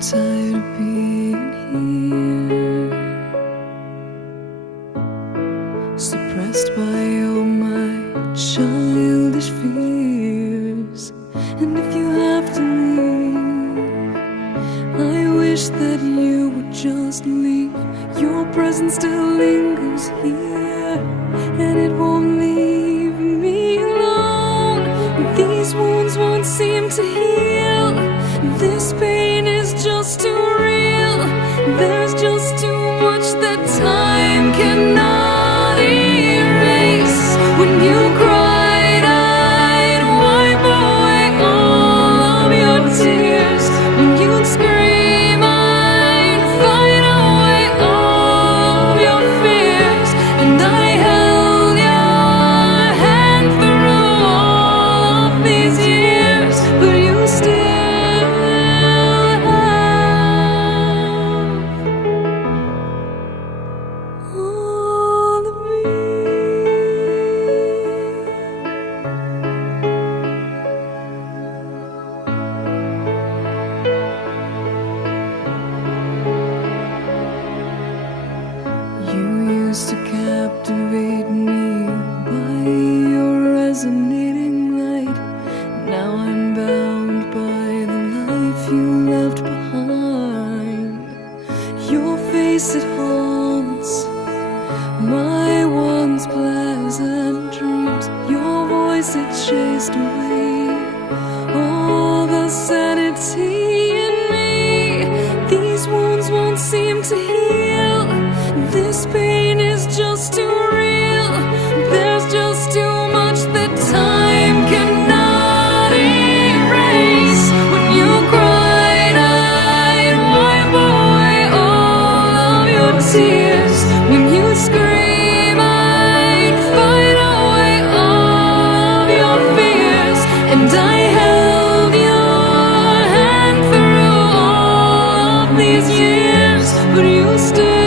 tired of being here, suppressed by all my childish fears. And if you have to leave, I wish that you would just leave. Your presence still lingers here, and it won't leave me alone. These wounds won't seem to heal. This pain is just too real. There's just too much that time cannot erase. When you cried, I'd wipe away all of your tears. When you'd scream, I'd fight away all of your fears. And I held your hand through all of these years, but you still all of me. You used to captivate me by your resonating light. Now I'm bound by the life you left behind. Your face, it haunts my once pleasant dreams. Your voice, it chased away all the sanity in me. These wounds won't seem to heal. This pain is just too real. There's just too much that time cannot erase. When you cried, I'd wipe away all of your tears. When you scream, I'd fight away all of your fears. And I held your hand through all of these years, but you still